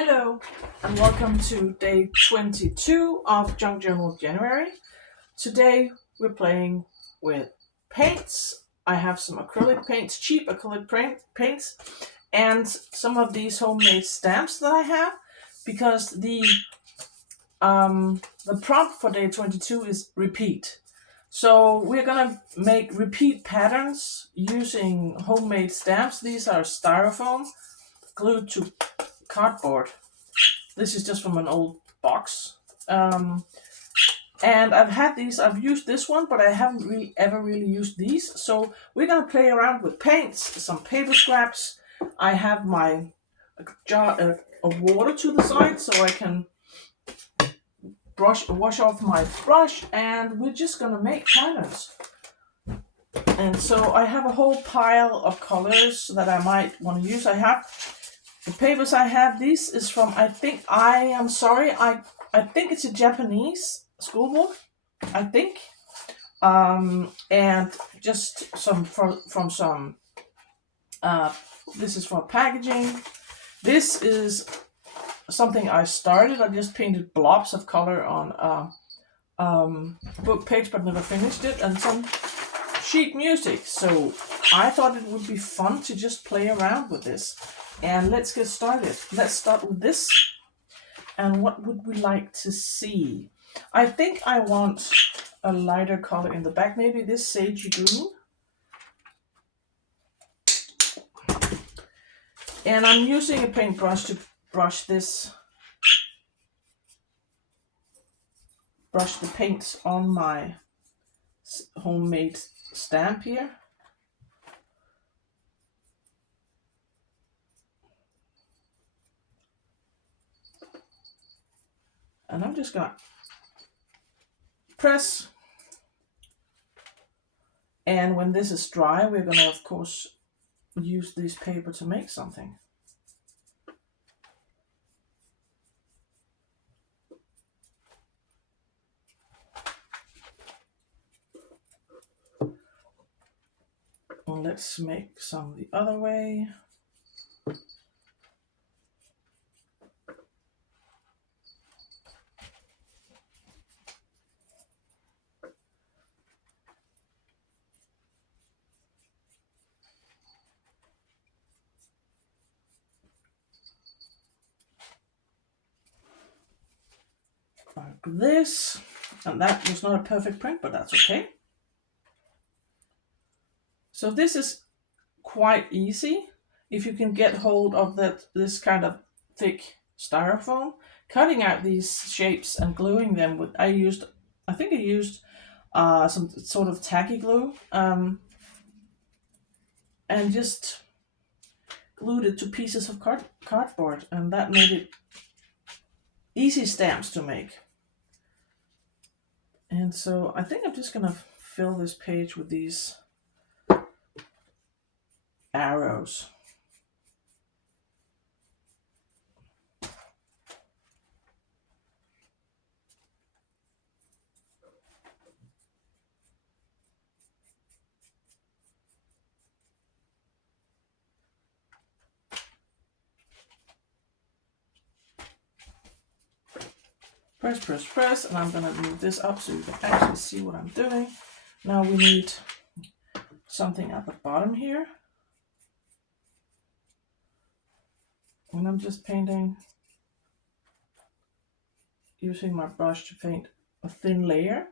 Hello and welcome to day 22 of Junk Journal January. Today we're playing with paints. I have some acrylic paints, cheap acrylic paints, and some of these homemade stamps that I have because the prompt for day 22 is repeat. So we're gonna make repeat patterns using homemade stamps. These are styrofoam glued to cardboard. This is just from an old box. And I've used this one, but I haven't really ever really used these. So we're gonna play around with paints, some paper scraps. I have my jar of water to the side so I can wash off my brush, and we're just gonna make patterns. And so I have a whole pile of colors that I might want to use. I have the papers I have. This is from, I think it's a Japanese school book, I think. And just from some, this is for packaging. This is something I started. I just painted blobs of color on book page, but never finished it, and some sheet music. So I thought it would be fun to just play around with this. And let's get started. Let's start with this. And what would we like to see? I think I want a lighter color in the back, maybe this sagey green. And I'm using a paintbrush to brush the paints on my homemade stamp here. And I'm just gonna press. And when this is dry, we're gonna, of course, use this paper to make something. And let's make some the other way. Like this. And that was not a perfect print, but that's okay. So this is quite easy if you can get hold of this kind of thick styrofoam. Cutting out these shapes and gluing them with, I think I used some sort of tacky glue, and just glued it to pieces of cardboard, and that made it easy stamps to make. And so I think I'm just gonna fill this page with these arrows. Press, press, press, and I'm gonna move this up so you can actually see what I'm doing. Now we need something at the bottom here. And I'm just painting, using my brush to paint a thin layer.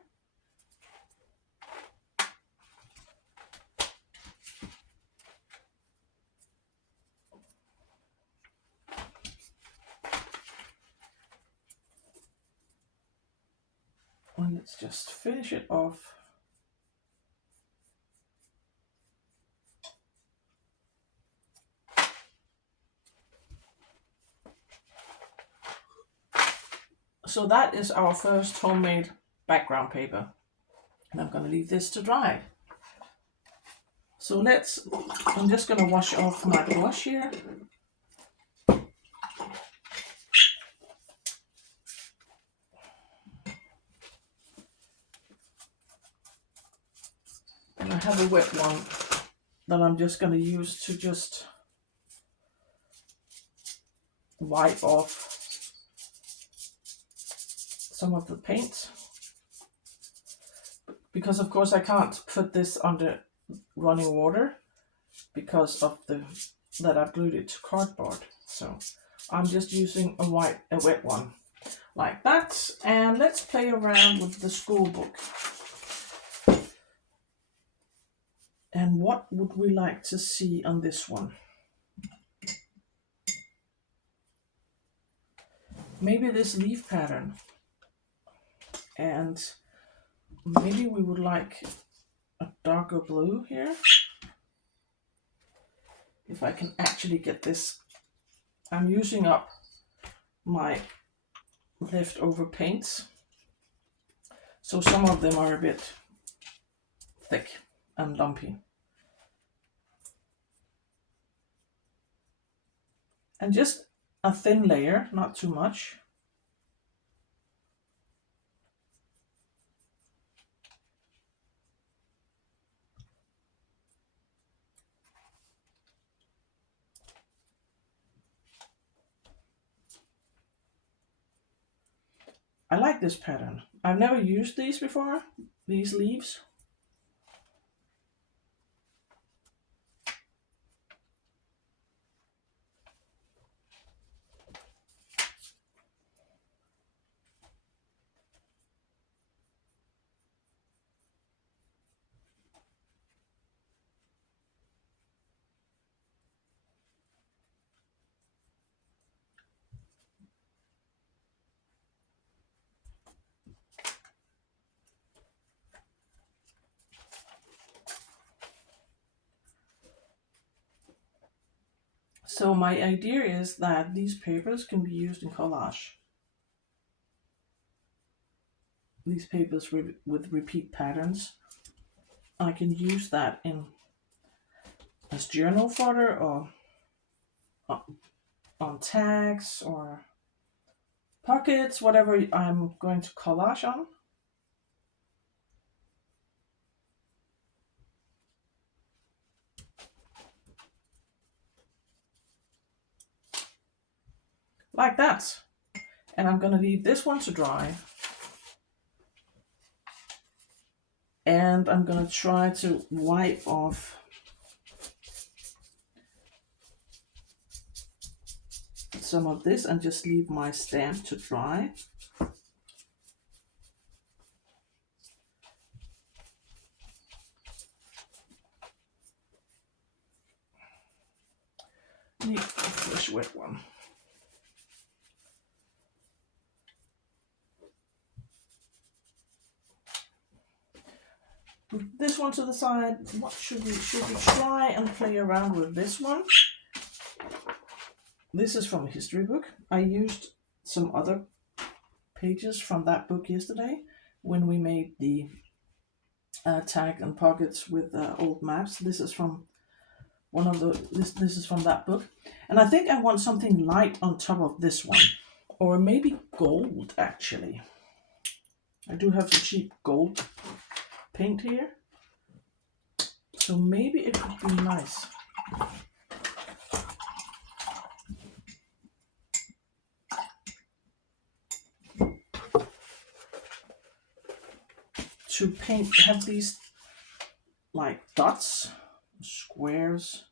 And let's just finish it off. So that is our first homemade background paper. And I'm going to leave this to dry. So I'm just going to wash off my brush here. And I have a wet one that I'm just going to use to just wipe off some of the paint, because of course I can't put this under running water because of that I glued it to cardboard. So I'm just using a wet one like that. And let's play around with the school book. And what would we like to see on this one? Maybe this leaf pattern. And maybe we would like a darker blue here. If I can actually get this. I'm using up my leftover paints. So some of them are a bit thick and lumpy. And just a thin layer, not too much. I like this pattern. I've never used these before, these leaves. So my idea is that these papers can be used in collage. These papers with repeat patterns. I can use that as journal fodder or on tags or pockets, whatever I'm going to collage on. Like that. And I'm going to leave this one to dry. And I'm going to try to wipe off some of this and just leave my stamp to dry. Need a fresh wet one. Put this one to the side. What should we try and play around with this one? This is from a history book. I used some other pages from that book yesterday when we made the tag and pockets with old maps. This is from one of the this is from that book, and I think I want something light on top of this one, or maybe gold. Actually, I do have some cheap gold paint here, so maybe it would be nice to have these like dots, squares.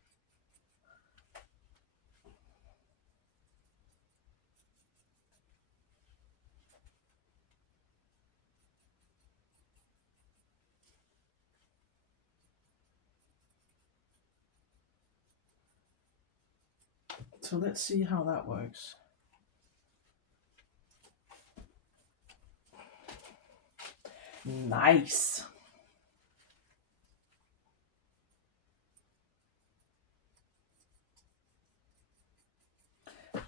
So let's see how that works. Nice.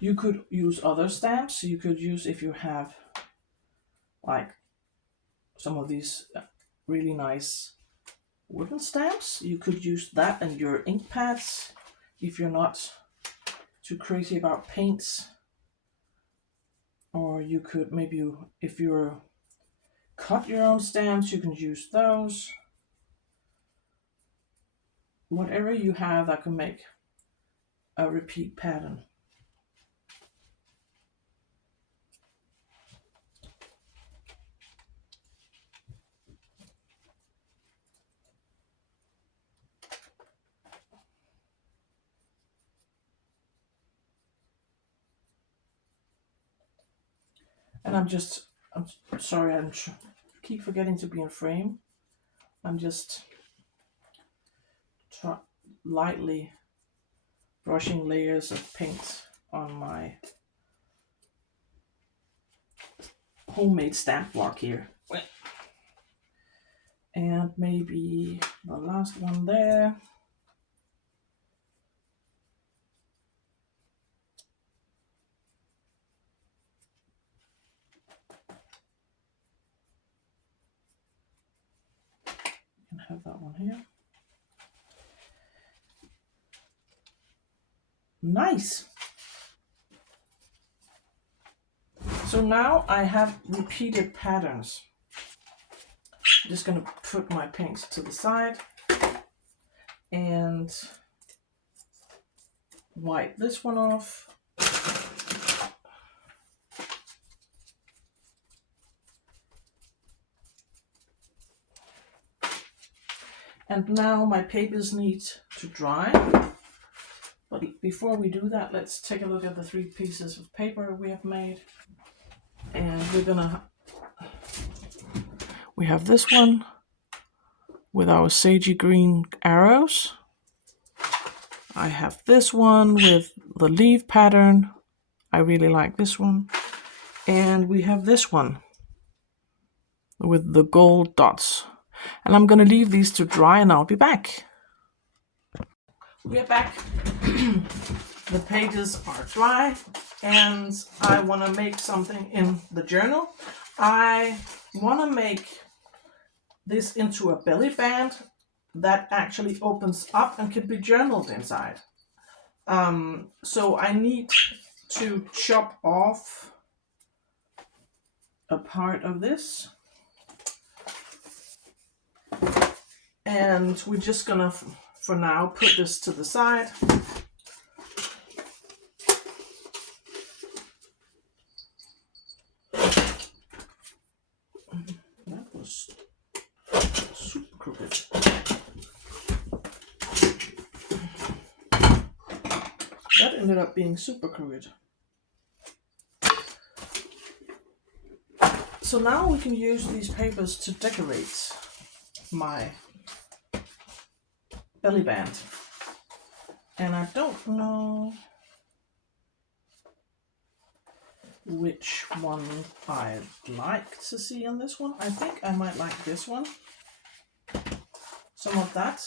You could use other stamps. You could use, if you have like some of these really nice wooden stamps, you could use that and your ink pads if you're not too crazy about paints. Or you could maybe, if you're cut your own stamps, you can use those. Whatever you have that can make a repeat pattern. And I'm sorry, keep forgetting to be in frame. I'm just lightly brushing layers of paint on my homemade stamp block here. And maybe the last one there. And have that one here. Nice. So now I have repeated patterns. I'm just going to put my paints to the side and wipe this one off. And now my papers need to dry. But before we do that, let's take a look at the 3 pieces of paper we have made. And we have this one with our sagey green arrows. I have this one with the leaf pattern. I really like this one. And we have this one with the gold dots. And I'm going to leave these to dry and I'll be back. We're back. The pages are dry and I want to make something in the journal. I want to make this into a belly band that actually opens up and can be journaled inside. So I need to chop off a part of this. And we're just gonna, for now, put this to the side. That was super crooked. That ended up being super crooked. So now we can use these papers to decorate my belly band. And I don't know which one I'd like to see on this one. I think I might like this one. Some of that.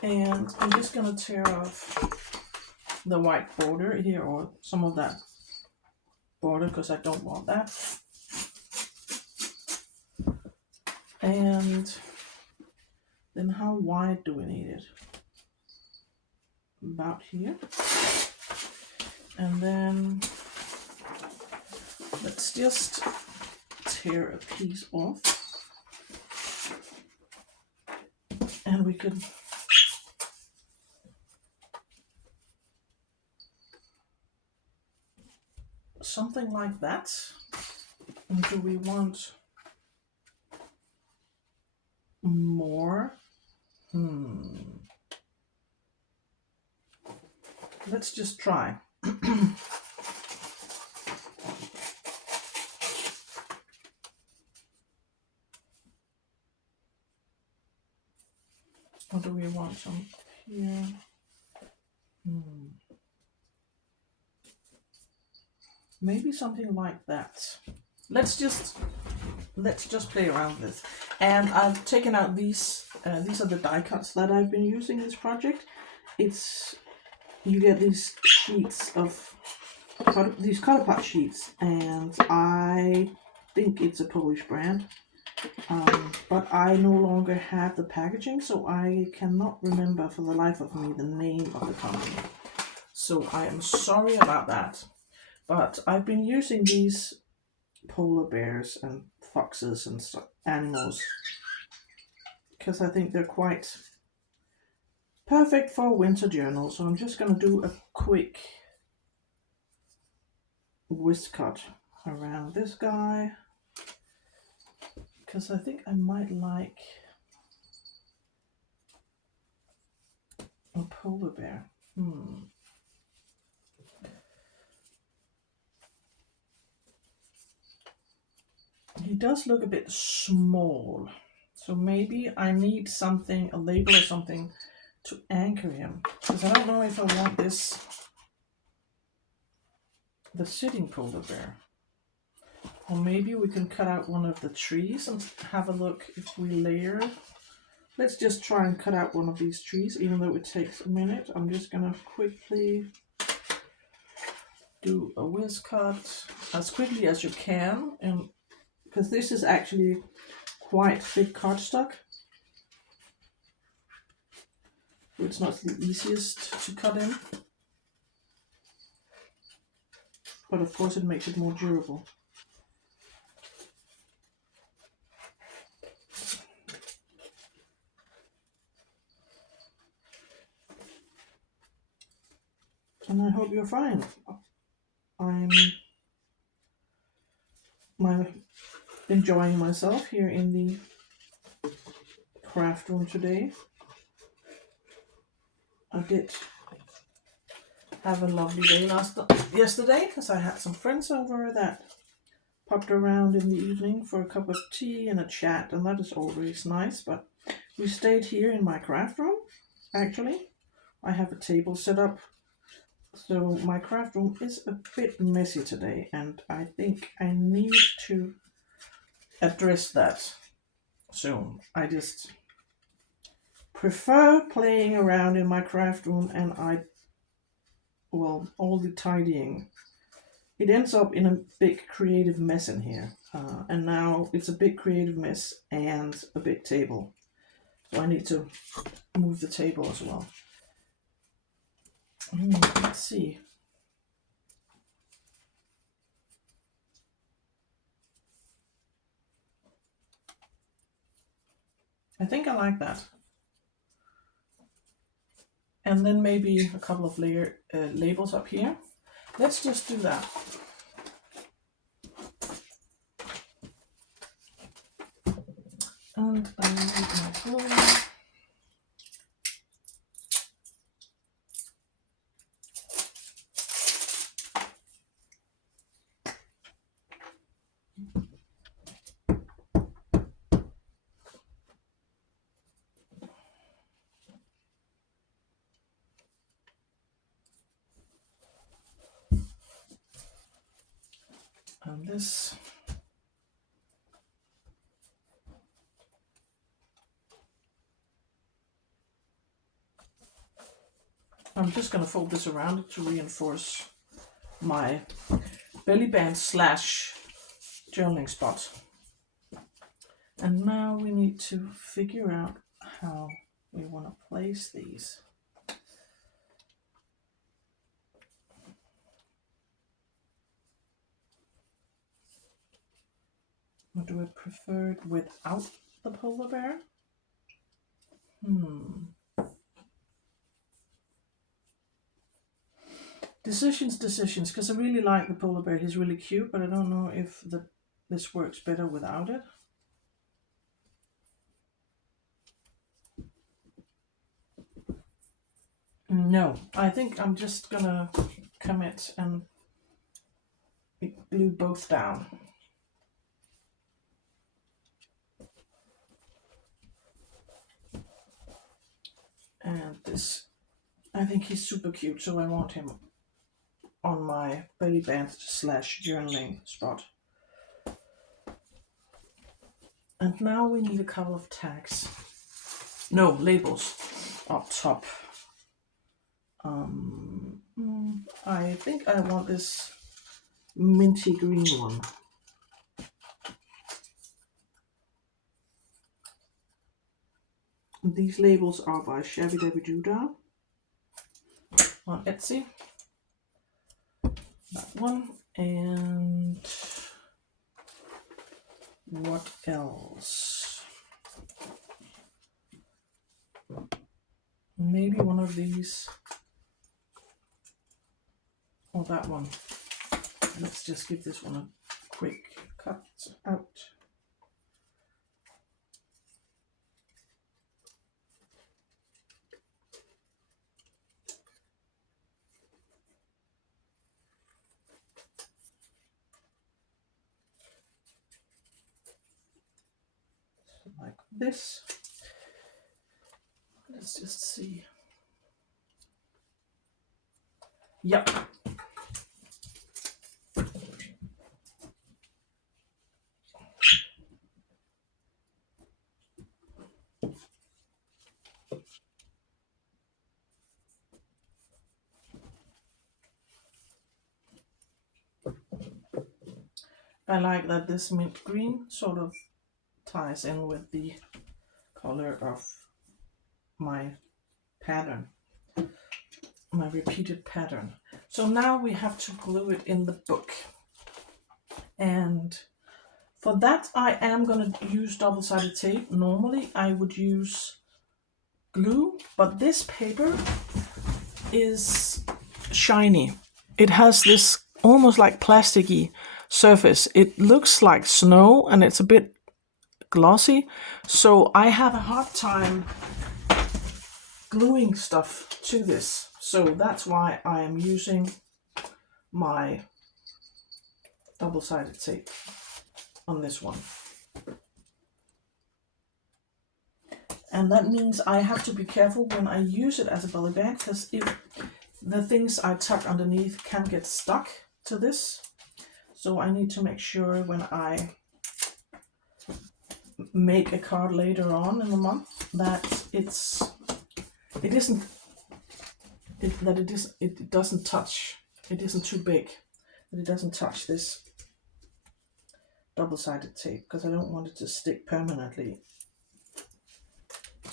And I'm just gonna tear off the white border here, or some of that border, because I don't want that. And then how wide do we need it? About here. And then let's just tear a piece off. And we could something like that. And do we want more? Let's just try. Or do we want some here? Maybe something like that. Let's just play around with. And I've taken out these are the die cuts that I've been using in this project. You get these sheets of these Collage sheets, and I think it's a Polish brand. But I no longer have the packaging, so I cannot remember for the life of me the name of the company. So I am sorry about that. But I've been using these polar bears and foxes and animals because I think they're quite perfect for a winter journal. So I'm just going to do a quick whisk cut around this guy, because I think I might like a polar bear. does look a bit small. So maybe I need something, a label or something, to anchor him. Because I don't know if I want this, the sitting polar bear. Or maybe we can cut out one of the trees and have a look if we layer. Let's just try and cut out one of these trees, even though it takes a minute. I'm just gonna quickly do a whiz cut as quickly as you can, and because this is actually quite thick cardstock, so it's not the easiest to cut in, but of course it makes it more durable. And I hope you're fine. I'm enjoying myself here in the craft room today. I did have a lovely day yesterday because I had some friends over that popped around in the evening for a cup of tea and a chat, and that is always nice. But we stayed here in my craft room. Actually, I have a table set up, so my craft room is a bit messy today, and I think I need to address that soon. I just prefer playing around in my craft room, and all the tidying, it ends up in a big creative mess in here. And now it's a big creative mess and a big table. So I need to move the table as well. Let's see. I think I like that. And then maybe a couple of labels up here. Let's just do that. And I need my glue. And this. I'm just going to fold this around to reinforce my belly band / journaling spot. And now we need to figure out how we want to place these. Or do I prefer it without the polar bear? Decisions, because I really like the polar bear. He's really cute, but I don't know if this works better without it. No, I think I'm just gonna commit and glue both down. And this, I think he's super cute, so I want him on my belly band / journaling spot. And now we need a couple of tags. No, labels up top. I think I want this minty green one. And these labels are by Shabby Dabby Doodah on Etsy. That one. And what else? Maybe one of these. Or that one. Let's just give this one a quick cut out. this. Let's just see. Yep. I like that this mint green sort of ties in with the color of my pattern, my repeated pattern. So now we have to glue it in the book. And for that I am going to use double-sided tape. Normally I would use glue, but this paper is shiny. It has this almost like plasticky surface. It looks like snow and it's a bit glossy, so I have a hard time gluing stuff to this. So that's why I am using my double-sided tape on this one. And that means I have to be careful when I use it as a belly band, because if the things I tuck underneath can get stuck to this. So I need to make sure when I make a card later on in the month that it doesn't touch. It isn't too big, that it doesn't touch this double-sided tape, because I don't want it to stick permanently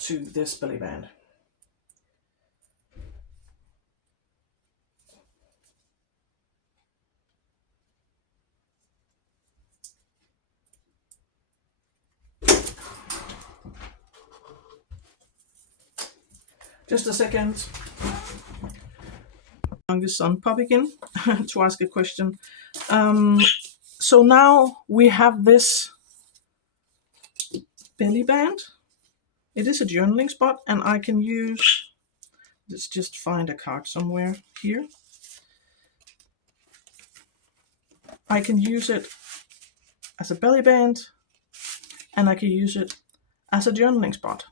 to this belly band. Just a second. Youngest son pop again to ask a question. So now we have this belly band. It is a journaling spot, and I can use, let's just find a card somewhere here. I can use it as a belly band, and I can use it as a journaling spot.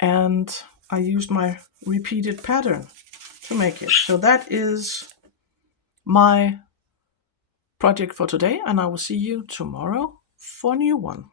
And I used my repeated pattern to make it. So that is my project for today, and I will see you tomorrow for a new one.